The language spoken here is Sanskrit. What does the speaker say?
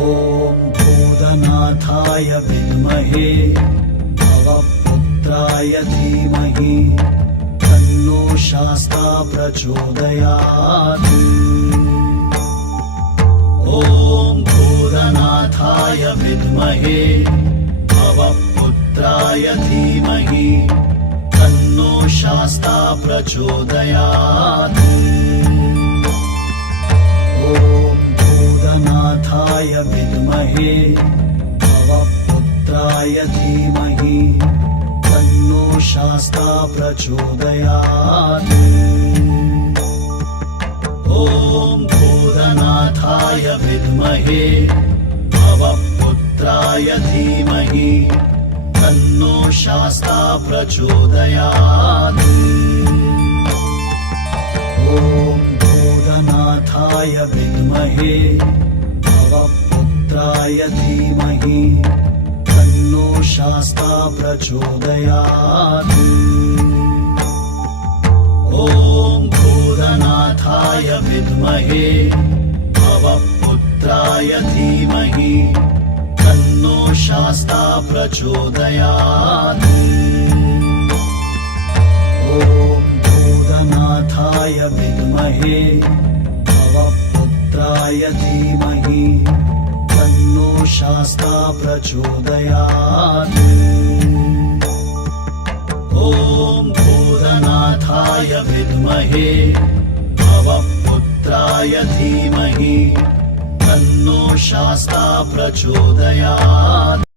ॐ भूतनाथाय विद्महे भवपुत्राय धीमहि तन्नो शास्ता प्रचोदयात्। ॐ भूतनाथाय विद्महे भवपुत्राय धीमहि तन्नो शास्ता प्रचोदयात्। ॐ भूतनाथाय विद्महे भवपुत्राय धीमहि तन्नो शास्ता प्रचोदयात्। ॐ भूतनाथाय विद्महे भवपुत्राय धीमहि तन्नो शास्ता प्रचोदयात्। ॐ भूतनाथाय विद्महे भवपुत्राय धीमहि तन्नो शास्ता प्रचोदयात्। ॐ भूतनाथाय विद्महे भवपुत्राय धीमहि तन्नो शास्ता प्रचोदयात्। ॐ भूतनाथाय विद्महे भवपुत्राय धीमहि तन्नो शास्ता प्रचोदयात्। ॐ भूतनाथाय विद्महे भवपुत्राय धीमहि तन्नो शास्ता प्रचोदयात्।